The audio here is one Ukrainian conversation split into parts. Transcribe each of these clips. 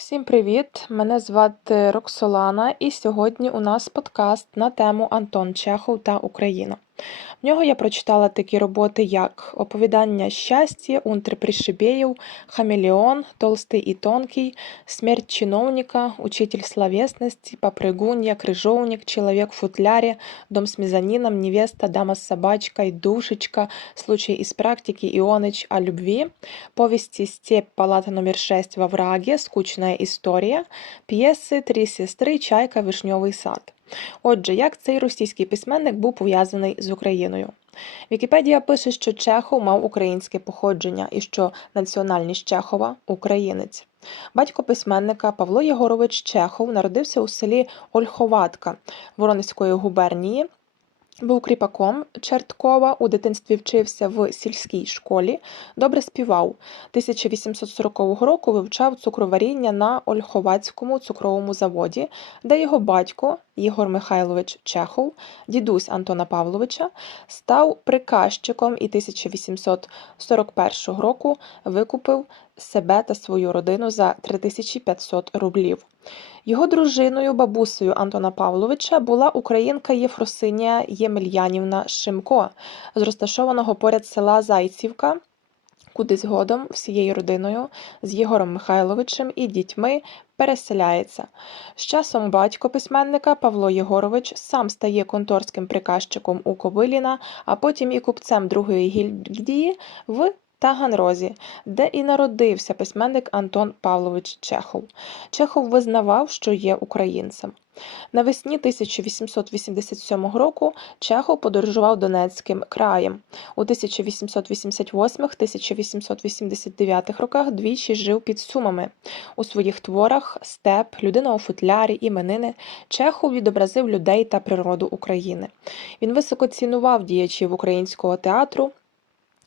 Всім привіт! Мене звати Роксолана, і сьогодні у нас подкаст на тему Антон Чехов та Україна. В нього я прочитала такі роботи, як Оповідання щастя, Унтер Пришибєєв, Хамелеон, Толстий і Тонкий, Смерть чиновника, Учитель словесности, Попрыгунья, Крыжовник, Человек в футлярі, Дом с мезонином, Невеста, Дама с собачкой, Душечка, Случай из практики, Ионыч о любви, Повести «Степь», палата номер 6 во враге, Скучная історія, п'єси Три сестри, Чайка, Вишньовий сад. Отже, як цей російський письменник був пов'язаний з Україною? Вікіпедія пише, що Чехов мав українське походження і що національність Чехова українець. Батько письменника Павло Єгорович Чехов народився у селі Ольховатка Воронезької губернії. Був кріпаком Черткова, у дитинстві вчився в сільській школі, добре співав. 1840 року вивчав цукроваріння на Ольховацькому цукровому заводі, де його батько Єгор Михайлович Чехов, дідусь Антона Павловича, став приказчиком і 1841 року викупив себе та свою родину за 3500 рублів. Його дружиною, бабусею Антона Павловича була українка Єфросинія Ємельянівна Шимко з розташованого поряд села Зайцівка, куди згодом всією родиною з Єгором Михайловичем і дітьми переселяється. З часом батько письменника Павло Єгорович сам стає конторським приказчиком у Кобиліна, а потім і купцем другої гільдії в Таганрозі, де і народився письменник Антон Павлович Чехов. Чехов визнавав, що є українцем. Навесні 1887 року Чехов подорожував Донецьким краєм. У 1888-1889 роках двічі жив під Сумами. У своїх творах Степ, Людина у футлярі, іменини Чехов відобразив людей та природу України. Він високо цінував діячів українського театру.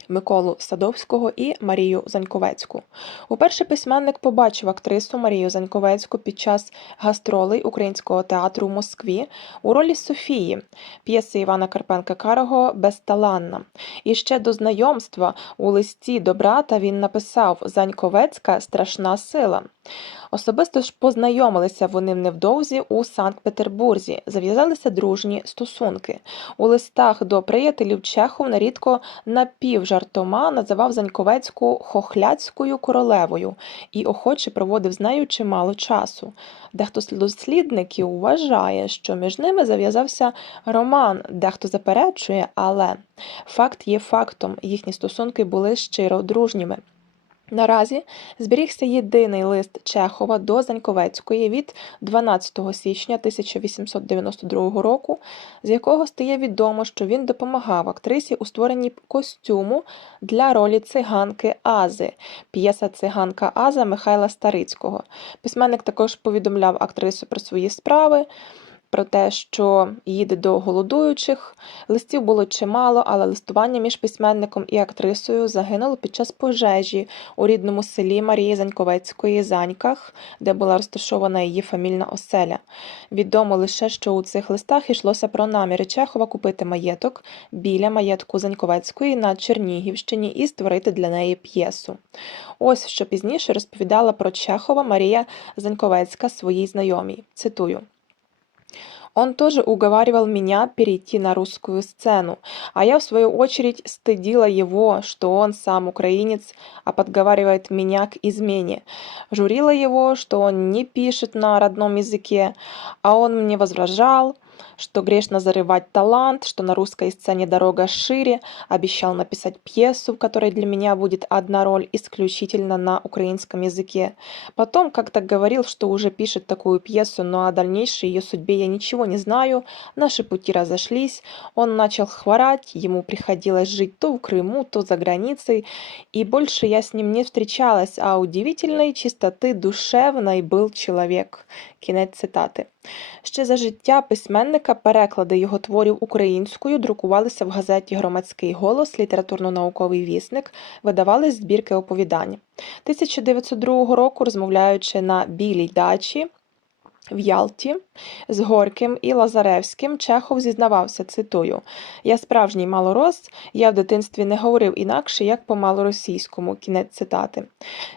Миколу Садовського і Марію Заньковецьку. Уперше письменник побачив актрису Марію Заньковецьку під час гастролей Українського театру в Москві у ролі Софії, п'єси Івана Карпенка Карого Безталанна. І ще до знайомства у листі до брата він написав Заньковецька страшна сила. Особисто ж познайомилися вони невдовзі у Санкт-Петербурзі, зав'язалися дружні стосунки. У листах до приятелів Чехов нарідко напівжартома називав Заньковецьку хохляцькою королевою і охоче проводив з нею чимало часу. Дехто з дослідників вважає, що між ними зав'язався роман, дехто заперечує, але факт є фактом, їхні стосунки були щиро дружніми. Наразі зберігся єдиний лист Чехова до Заньковецької від 12 січня 1892 року, з якого стає відомо, що він допомагав актрисі у створенні костюму для ролі циганки Ази, п'єса циганка Аза Михайла Старицького. Письменник також повідомляв актрису про свої справи про те, що їде до голодуючих. Листів було чимало, але листування між письменником і актрисою загинуло під час пожежі у рідному селі Марії Заньковецької Заньках, де була розташована її фамільна оселя. Відомо лише, що у цих листах йшлося про наміри Чехова купити маєток біля маєтку Заньковецької на Чернігівщині і створити для неї п'єсу. Ось що пізніше розповідала про Чехова Марія Заньковецька своїй знайомій. Цитую. Он тоже уговаривал меня перейти на русскую сцену, а я, в свою очередь, стыдила его, что он сам украинец, а подговаривает меня к измене. Журила его, что он не пишет на родном языке, а он мне возражал, что грешно зарывать талант, что на русской сцене дорога шире, обещал написать пьесу, в которой для меня будет одна роль исключительно на украинском языке. Потом как-то говорил, что уже пишет такую пьесу, но о дальнейшей ее судьбе я ничего не знаю. Наши пути разошлись, он начал хворать, ему приходилось жить то в Крыму, то за границей, и больше я с ним не встречалась, а удивительной чистоты душевной был человек. Кінець цитати. Ще за життя письменника переклади його творів українською друкувалися в газеті Громадський голос, літературно-науковий вісник, видавали збірки оповідань. 1902 року, розмовляючи на білій дачі, В Ялті з Горьким і Лазаревським Чехов зізнавався, цитую: Я справжній малорос, я в дитинстві не говорив інакше, як по малоросійському. Кінець цитати.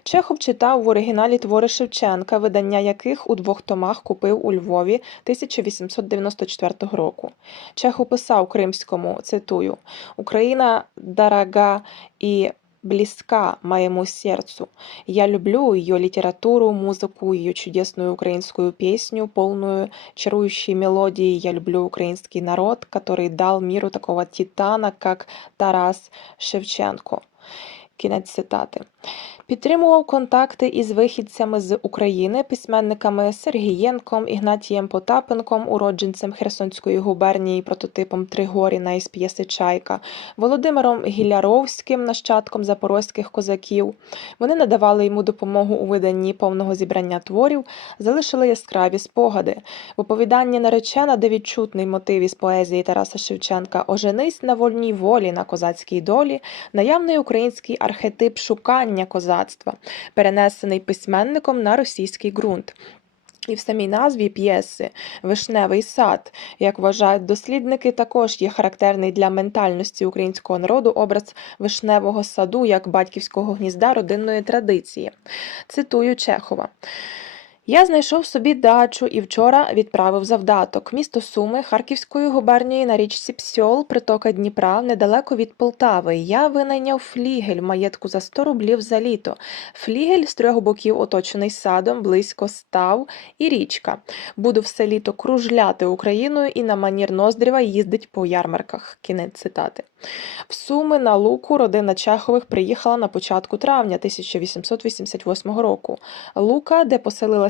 Чехов читав в оригіналі твори Шевченка, видання яких у двох томах купив у Львові 1894 року. Чехов писав кримському, цитую: Україна дорога і близка моему сердцу. Я люблю ее литературу, музыку, ее чудесную украинскую песню, полную чарующей мелодии. Я люблю украинский народ, который дал миру такого титана, как Тарас Шевченко. Кінець цитати. Підтримував контакти із вихідцями з України, письменниками Сергієнком, Ігнатієм Потапенком, уродженцем Херсонської губернії, прототипом Тригоріна із п'єси Чайка, Володимиром Гіляровським, нащадком запорозьких козаків. Вони надавали йому допомогу у виданні повного зібрання творів, залишили яскраві спогади. В оповіданні наречена, де відчутний мотив із поезії Тараса Шевченка Оженись на вольній волі на козацькій долі, наявний український архетип шукання козацтва, перенесений письменником на російський ґрунт. І в самій назві п'єси Вишневий сад, як вважають дослідники, також є характерний для ментальності українського народу образ вишневого саду як батьківського гнізда родинної традиції. Цитую Чехова. Я знайшов собі дачу і вчора відправив завдаток. Місто Суми Харківської губернії на річці Псьол, притока Дніпра, недалеко від Полтави. Я винайняв флігель маєтку за 100 рублів за літо. Флігель з трьох боків оточений садом, близько став і річка. Буду все літо кружляти Україною і на манір Ноздрєва їздить по ярмарках. Кінець цитати. В Суми на Луку родина Чехових приїхала на початку травня 1888 року. Лука, де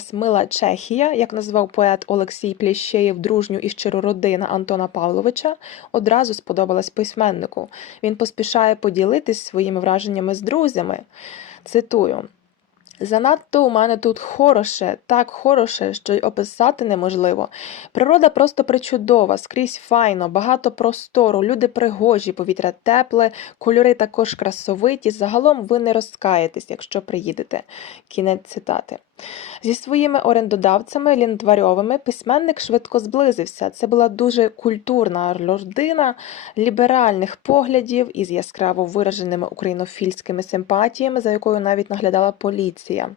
поселилась мила Чехія, як назвав поет Олексій Пліщеєв дружню і щиру родина Антона Павловича, одразу сподобалась письменнику. Він поспішає поділитись своїми враженнями з друзями. Цитую. Занадто у мене тут хороше, так хороше, що й описати неможливо. Природа просто причудова, скрізь файно, багато простору, люди пригожі, повітря тепле, кольори також красовиті. Загалом ви не розкаєтесь, якщо приїдете. Кінець цитати. Зі своїми орендодавцями ліндварьовими письменник швидко зблизився. Це була дуже культурна родина ліберальних поглядів із яскраво вираженими українофільськими симпатіями, за якою навіть наглядала поліція.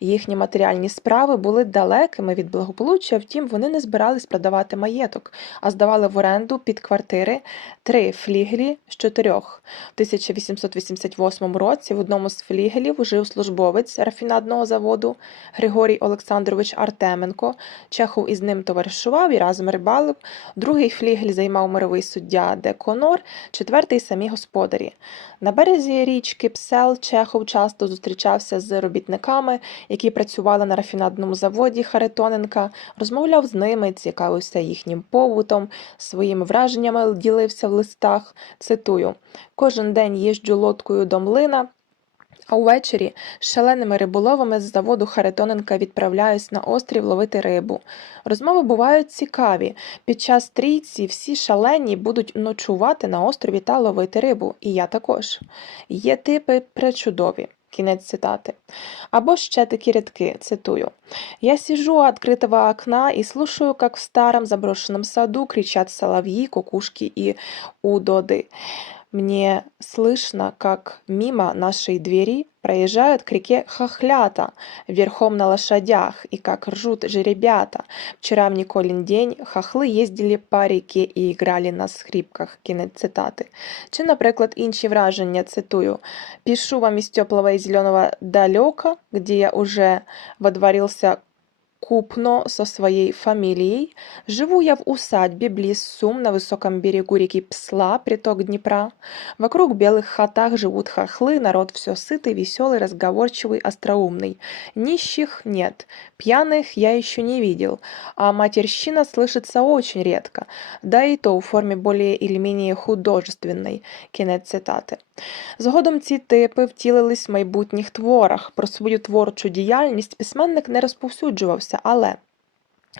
Їхні матеріальні справи були далекими від благополуччя, втім, вони не збирались продавати маєток, а здавали в оренду під квартири три флігелі з чотирьох. У 1888 році в одному з флігелів жив службовець рафінадного заводу. Григорій Олександрович Артеменко. Чехов із ним товаришував і разом рибалив. Другий флігель займав мировий суддя Деконор, четвертий самі господарі. На березі річки Псел Чехов часто зустрічався з робітниками, які працювали на рафінадному заводі Харитоненка, розмовляв з ними, цікавився їхнім побутом, своїми враженнями ділився в листах. Цитую: кожен день їжджу лодкою до млина. А увечері з шаленими риболовами з заводу Харитоненка відправляюсь на острів ловити рибу. Розмови бувають цікаві. Під час трійці всі шалені будуть ночувати на острові та ловити рибу, і я також. Є типи пречудові. Кінець цитати. Або ще такі рядки, цитую. «Я сижу у открытого окна и слушаю, как в старом заброшенном саду кричат соловьи, кукушки и удоды. Мне слышно, как мимо нашей двери проезжают к реке хохлята верхом на лошадях, и как ржут жеребята. Вчера в Николин день хохли ездили по реке і играли на скрипках. Кінець цитати. Чи, наприклад, інші враження, цитую. «Пишу вам из теплого и зеленого далека, где я уже водворился купно со своей фамилией. Живу я в усадьбе близ Сум на высоком берегу реки Псла, приток Днепра. Вокруг белых хатах живут хохлы, народ все сытый, веселый, разговорчивый, остроумный. Нищих нет, пьяных я еще не видел, а матерщина слышится очень редко, да и то в форме более или менее художественной. Кінець цитати. Згодом ці типи втілились в майбутніх творах. Про свою творчу діяльність письменник не розповсюджувався, але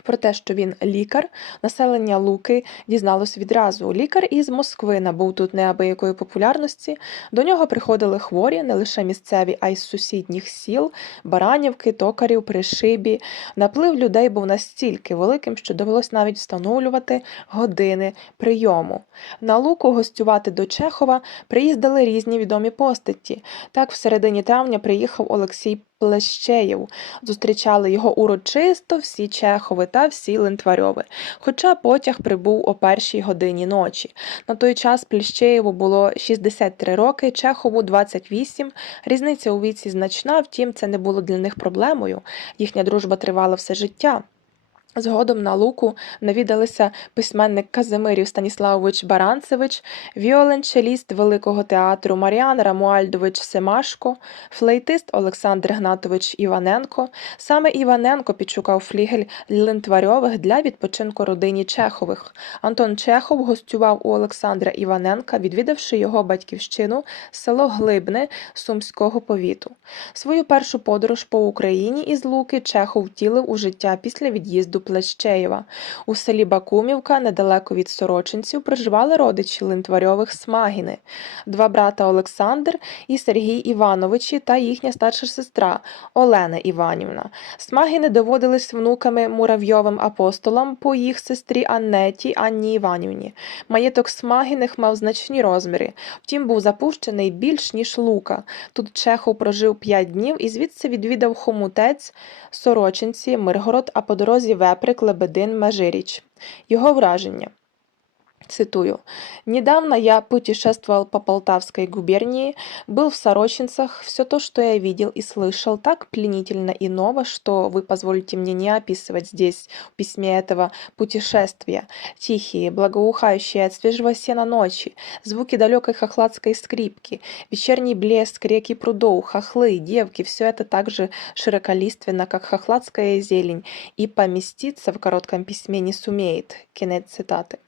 Про те, що він лікар, населення Луки дізналось відразу. Лікар із Москви набув тут неабиякої популярності. До нього приходили хворі, не лише місцеві, а й з сусідніх сіл, Баранівки, Токарів, Пришибі. Наплив людей був настільки великим, що довелось навіть встановлювати години прийому. На Луку гостювати до Чехова приїздили різні відомі постаті. Так, в середині травня приїхав Олексій Плещеєв. Зустрічали його урочисто всі Чехови та всі Лентварьови, хоча потяг прибув о першій годині ночі. На той час Плещеєву було 63 роки, Чехову 28. Різниця у віці значна, втім, це не було для них проблемою. Їхня дружба тривала все життя. Згодом на луку навідалися письменник Казимирів Станіславович Баранцевич, віолончеліст Великого театру Маріан Рамуальдович Семашко, флейтист Олександр Гнатович Іваненко. Саме Іваненко підшукав флігель Лентварьових для відпочинку родині Чехових. Антон Чехов гостював у Олександра Іваненка, відвідавши його батьківщину, село Глибне Сумського повіту. Свою першу подорож по Україні із Луки Чехов втілив у життя після від'їзду Плещеєва. У селі Бакумівка, недалеко від Сорочинців, проживали родичі Линтварьових Смагіни, два брата Олександр і Сергій Івановичі та їхня старша сестра Олена Іванівна. Смагіни доводились внуками Муравйовим апостолам по їх сестрі Аннеті Анні Іванівні. Маєток Смагіних мав значні розміри, втім був запущений більш ніж лука. Тут Чехов прожив п'ять днів і звідси відвідав Хомутець, Сорочинці, Миргород, а по дорозі Веприк, Лебедин, Межиріч. Його враження. Цитую. «Недавно я путешествовал по Полтавской губернии, был в Сорочинцах. Все то, что я видел и слышал, так пленительно и ново, что вы позволите мне не описывать здесь, в письме этого путешествия. Тихие, благоухающие от свежего сена ночи, звуки далекой хохладской скрипки, вечерний блеск реки прудов, хохлы, девки, все это так же широколиственно, как хохладская зелень, и поместиться в коротком письме не сумеет. Кінець цитати.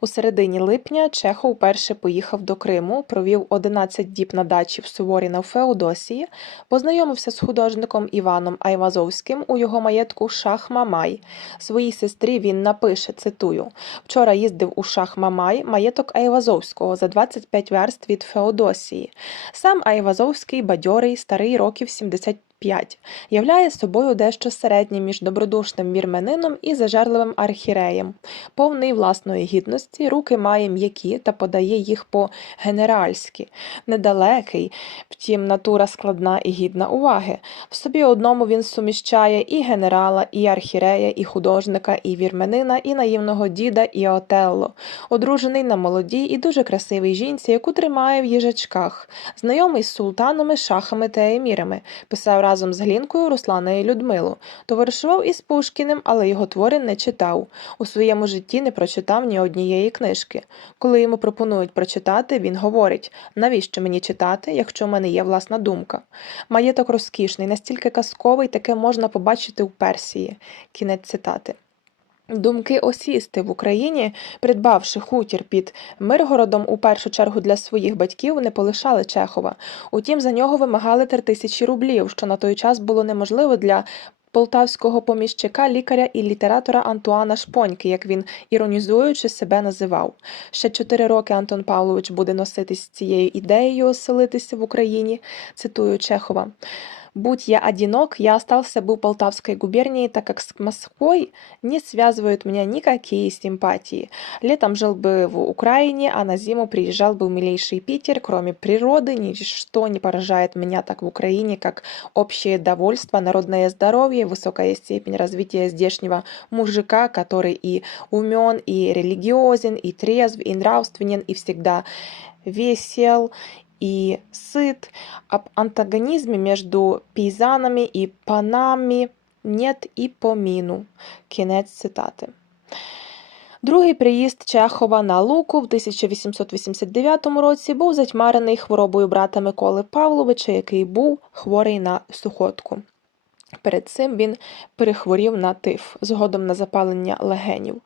У середині липня Чехов вперше поїхав до Криму, провів 11 діб на дачі в Суворі на Феодосії, познайомився з художником Іваном Айвазовським у його маєтку Шах-Мамай. Своїй сестрі він напише, цитую, «Вчора їздив у Шах-Мамай, маєток Айвазовського за 25 верст від Феодосії. Сам Айвазовський бадьорий, старий років 70 5 являє собою дещо середнє між добродушним вірменином і зажерливим архіреєм, повний власної гідності, руки має м'які та подає їх по генеральськи, недалекий, втім, натура складна і гідна уваги. В собі одному він суміщає і генерала, і архірея, і художника, і вірменина, і наївного діда, і Отелло, одружений на молодій і дуже красивій жінці, яку тримає в їжачках, знайомий з султанами, шахами та емірами, писав разом з Глінкою Руслана і Людмилу. Товаришував із Пушкіним, але його твори не читав. У своєму житті не прочитав ні однієї книжки. Коли йому пропонують прочитати, він говорить: навіщо мені читати, якщо в мене є власна думка? Маєток розкішний, настільки казковий, таке можна побачити у Персії. Кінець цитати. Думки осісти в Україні, придбавши хутір під Миргородом у першу чергу для своїх батьків, не полишали Чехова. Утім, за нього вимагали три тисячі рублів, що на той час було неможливо для полтавського поміщика, лікаря і літератора Антуана Шпоньки, як він іронізуючи себе називав. Ще чотири роки Антон Павлович буде носитись цією ідеєю оселитися в Україні, цитую Чехова. Будь я одинок, я остался бы в Полтавской губернии, так как с Москвой не связывают меня никакие симпатии. Летом жил бы в Украине, а на зиму приезжал бы в милейший Питер. Кроме природы, ничто не поражает меня так в Украине, как общее довольство, народное здоровье, высокая степень развития здешнего мужика, который и умен, и религиозен, и трезв, и нравственен, и всегда весел, и сыт. Об антагонизме между пейзанами и панами нет і поміну. Кінець цитати. Другий приїзд Чехова на Луку в 1889 році був затьмарений хворобою брата Миколи Павловича, який був хворий на сухотку. Перед цим він перехворів на тиф, згодом на запалення легенів.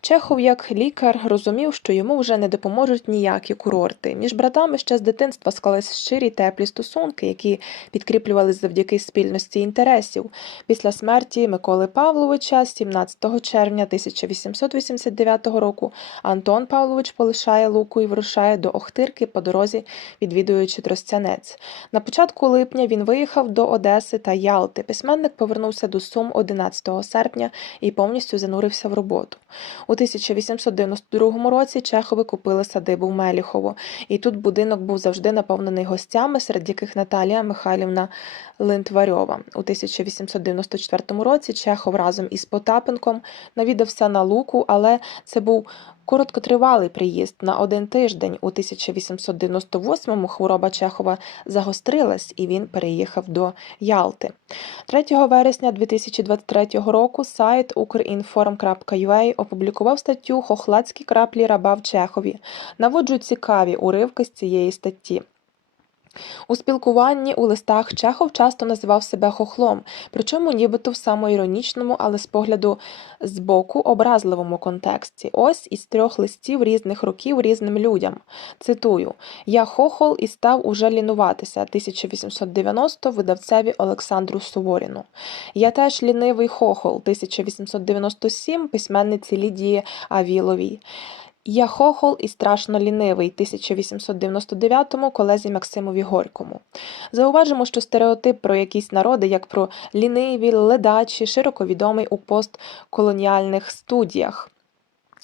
Чехов, як лікар, розумів, що йому вже не допоможуть ніякі курорти. Між братами ще з дитинства склались щирі теплі стосунки, які підкріплювались завдяки спільності інтересів. Після смерті Миколи Павловича, 17 червня 1889 року, Антон Павлович полишає Луку і вирушає до Охтирки по дорозі, відвідуючи Тростянець. На початку липня він виїхав до Одеси та Ялти. Письменник повернувся до Сум 11 серпня і повністю занурився в роботу. У 1892 році Чехови купили садибу в Меліхово, і тут будинок був завжди наповнений гостями, серед яких Наталія Михайлівна Линтварьова. У 1894 році Чехов разом із Потапенком навідався на Луку, але це був короткотривалий приїзд на один тиждень. У 1898-му хвороба Чехова загострилась, і він переїхав до Ялти. 3 вересня 2023 року сайт ukrinform.ua опублікував статтю Хохладські краплі раба в Чехові. Наводжу цікаві уривки з цієї статті. У спілкуванні у листах Чехов часто називав себе хохлом, причому нібито в самоіронічному, але з погляду збоку образливому контексті. Ось із трьох листів різних років різним людям. Цитую: Я хохол і став уже лінуватися 1890 видавцеві Олександру Суворіну. Я теж лінивий хохол 1897 письменниці Лідії Авіловій. Я хохол і страшно лінивий 1899-му колезі Максимові Горькому. Зауважимо, що стереотип про якісь народи, як про ліниві, ледачі, широко відомий у постколоніальних студіях.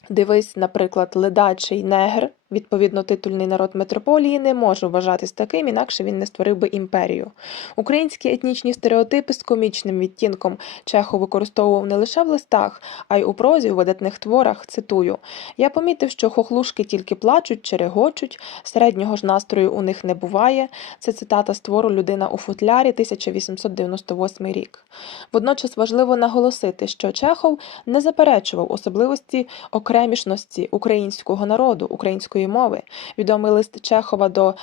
Дивись, наприклад, ледачий негр, відповідно, титульний народ метрополії не може вважатись таким, інакше він не створив би імперію. Українські етнічні стереотипи з комічним відтінком Чехов використовував не лише в листах, а й у прозі у видатних творах. Цитую: Я помітив, що хохлушки тільки плачуть чи регочуть, середнього ж настрою у них не буває. Це цитата з твору Людина у футлярі 1898 рік. Водночас важливо наголосити, що Чехов не заперечував особливості окремішності українського народу, української мови. Відомий лист Чехова до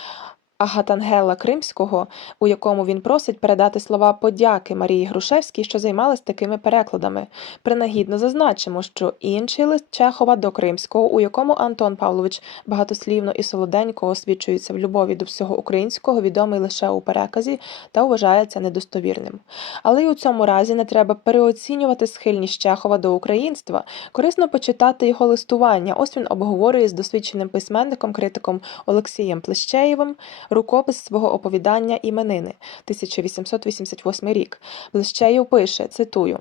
Агатангела Кримського, у якому він просить передати слова подяки Марії Грушевській, що займалась такими перекладами. Принагідно зазначимо, що інший лист Чехова до Кримського, у якому Антон Павлович багатослівно і солоденько освічується в любові до всього українського, відомий лише у переказі та вважається недостовірним. Але й у цьому разі не треба переоцінювати схильність Чехова до українства. Корисно почитати його листування. Ось він обговорює з досвідченим письменником, критиком Олексієм Плещеєвим рукопис свого оповідання іменини 1888 рік. Блищеєв пише, цитую.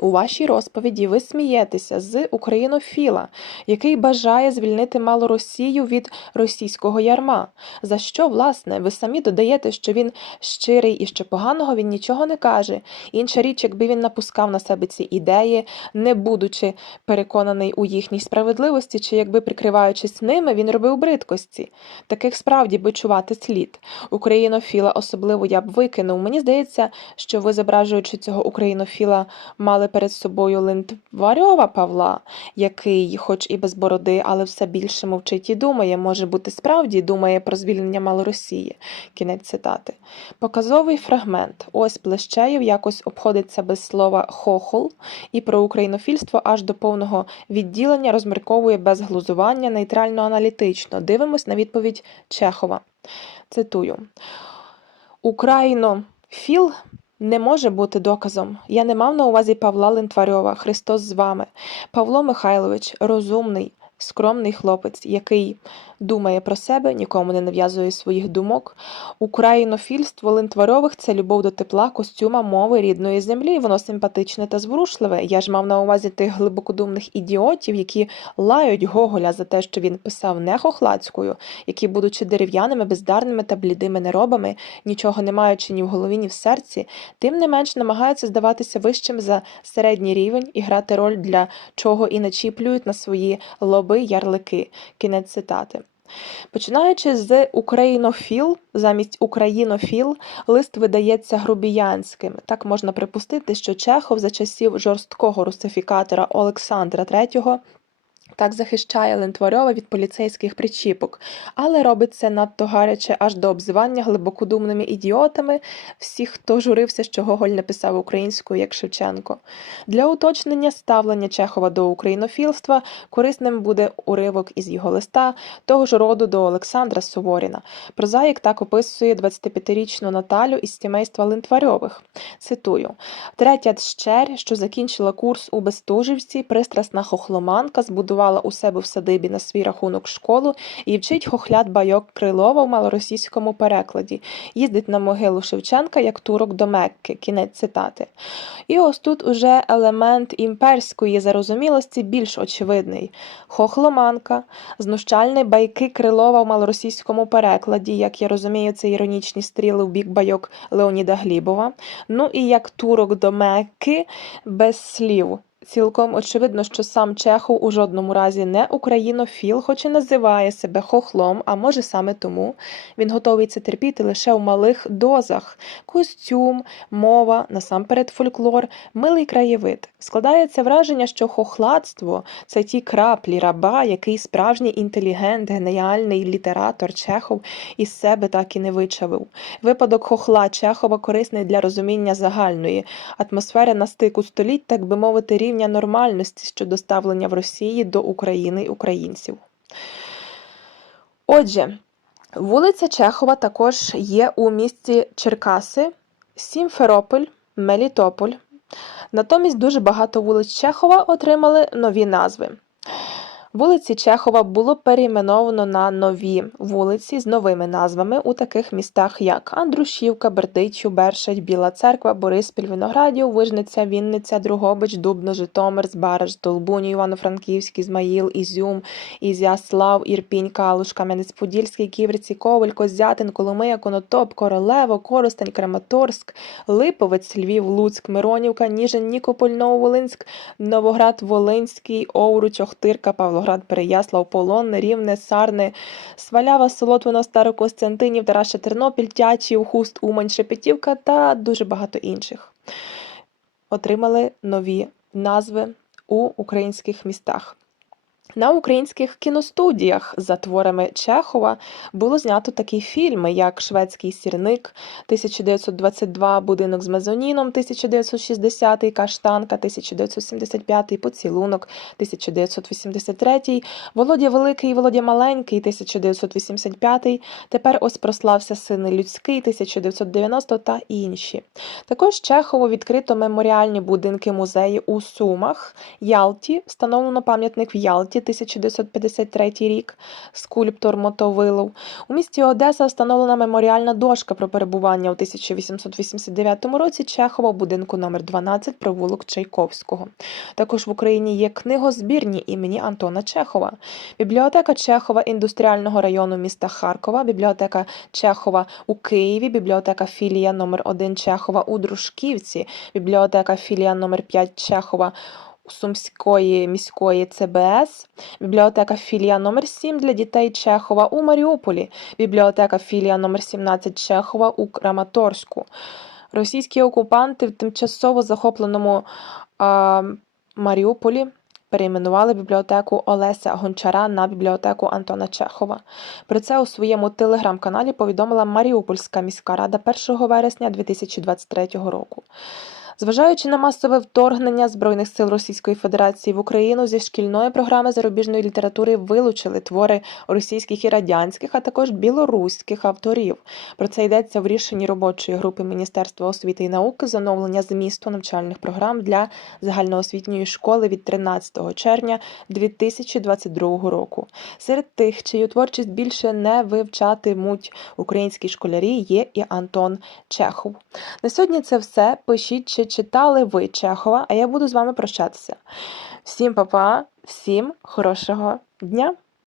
У вашій розповіді ви смієтеся з українофіла, який бажає звільнити Малоросію від російського ярма. За що, власне, ви самі додаєте, що він щирий і що поганого він нічого не каже. Інша річ, якби він напускав на себе ці ідеї, не будучи переконаний у їхній справедливості, чи якби прикриваючись ними, він робив бридкості. Таких справді би чувати слід. Українофіла особливо я б викинув. Мені здається, що ви, зображуючи цього українофіла, мали перед собою Линдварьова Павла, який, хоч і без бороди, але все більше мовчить і думає, може бути справді думає про звільнення Малоросії. Кінець цитати. Показовий фрагмент. Ось Плещеєв якось обходиться без слова хохол і про українофільство аж до повного відділення розмірковує без глузування нейтрально-аналітично. Дивимось на відповідь Чехова. Цитую. Українофіл не може бути доказом. Я не мав на увазі Павла Лентварьова, Христос з вами. Павло Михайлович розумний, скромний хлопець, який думає про себе, нікому не нав'язує своїх думок. Українофільство Лентварьових це любов до тепла, костюма, мови рідної землі. Воно симпатичне та зворушливе. Я ж мав на увазі тих глибокодумних ідіотів, які лають Гоголя за те, що він писав не хохладською, які, будучи дерев'яними, бездарними та блідими неробами, нічого не маючи ні в голові, ні в серці, тим не менш намагаються здаватися вищим за середній рівень і грати роль для чого і начіплюють на свої лоби ярлики. Кінець цитати. Починаючи з українофіл, замість українофіл, лист видається грубіянським. Так можна припустити, що Чехов за часів жорсткого русифікатора Олександра III Так захищає Лентварьова від поліцейських причіпок, але робить це надто гаряче аж до обзивання глибокодумними ідіотами всіх, хто журився, що Гоголь не писав українською, як Шевченко. Для уточнення ставлення Чехова до українофілства корисним буде уривок із його листа того ж роду до Олександра Суворіна. Прозаїк так описує 25-річну Наталю із сімейства Лентварьових. Цитую: третя щер, що закінчила курс у Бестужівці, пристрасна хохломанка, збудувала у себе в садибі на свій рахунок школу і вчить хохлят байок Крилова в малоросійському перекладі. Їздить на могилу Шевченка як турок до Мекки. Кінець цитати. І ось тут уже елемент імперської зарозумілості більш очевидний. Хохломанка, знущальні байки Крилова в малоросійському перекладі, як я розумію, це іронічні стріли в бік байок Леоніда Глібова. Ну і як турок до Мекки без слів. Цілком очевидно, що сам Чехов у жодному разі не українофіл, хоч і називає себе хохлом, а може саме тому він готовий це терпіти лише в малих дозах. Костюм, мова, насамперед фольклор, милий краєвид. Складається враження, що хохладство це ті краплі раба, який справжній інтелігент, геніальний літератор Чехов із себе так і не вичавив. Випадок хохла Чехова корисний для розуміння загальної атмосфери на стику століть, так би мовити, рівня нормальності щодо ставлення в Росії до України й українців. Отже, вулиця Чехова також є у місті Черкаси, Сімферополь, Мелітополь. Натомість дуже багато вулиць Чехова отримали нові назви. Вулиці Чехова було перейменовано на нові вулиці з новими назвами у таких містах, як Андрушівка, Бердичів, Бершадь, Біла Церква, Бориспіль, Виноградів, Вижниця, Вінниця, Другобич, Дубно, Житомир, Збараж, Долбунь, Івано-Франківськ, Ізмаїл, Ізюм, Ізяслав, Ірпінь, Калуш, Кам'янець-Подільський, Ківерці, Коваль, Козятин, Коломия, Конотоп, Королево, Коростень, Краматорськ, Липовець, Львів, Луцьк, Миронівка, Ніжин, Нікополь, Нововолинськ, Новоград, Волинський, Овруч, Охтирка, Павлоград, Переяслав, Полон, Рівне, Сарни, Свалява, Солотвино, Старокостянтинів, Тараша, Тернопіль, Тячів, Хуст, Умань, Шепетівка та дуже багато інших. Отримали нові назви у українських містах. На українських кіностудіях за творами Чехова було знято такі фільми, як Шведський сірник 1922, Будинок з мезоніном 1960, Каштанка 1975, Поцілунок 1983, Володя Великий Володя Маленький 1985, тепер ось прослався Сини людський 1990 та інші. Також Чехову відкрито меморіальні будинки музеї у Сумах, Ялті, встановлено пам'ятник в Ялті 1953 рік, скульптор Мотовилов. У місті Одеса встановлена меморіальна дошка про перебування у 1889 році Чехова у будинку номер 12 провулок Чайковського. Також в Україні є книгозбірні імені Антона Чехова, бібліотека Чехова індустріального району міста Харкова, бібліотека Чехова у Києві, бібліотека філія номер 1 Чехова у Дружківці, бібліотека філія номер 5 Чехова Сумської міської ЦБС, бібліотека філія номер 7 для дітей Чехова у Маріуполі, бібліотека філія номер 17 Чехова у Краматорську. Російські окупанти в тимчасово захопленому а, Маріуполі перейменували бібліотеку Олеся Гончара на бібліотеку Антона Чехова. Про це у своєму телеграм-каналі повідомила Маріупольська міська рада 1 вересня 2023 року. Зважаючи на масове вторгнення Збройних сил Російської Федерації в Україну зі шкільної програми зарубіжної літератури вилучили твори російських і радянських, а також білоруських авторів. Про це йдеться в рішенні робочої групи Міністерства освіти і науки з оновлення змісту навчальних програм для загальноосвітньої школи від 13 червня 2022 року. Серед тих, чию творчість більше не вивчатимуть українські школярі, є і Антон Чехов. На сьогодні це все. Пишіть, чи читали ви Чехова, а я буду з вами прощатися. Всім па-па, всім хорошого дня!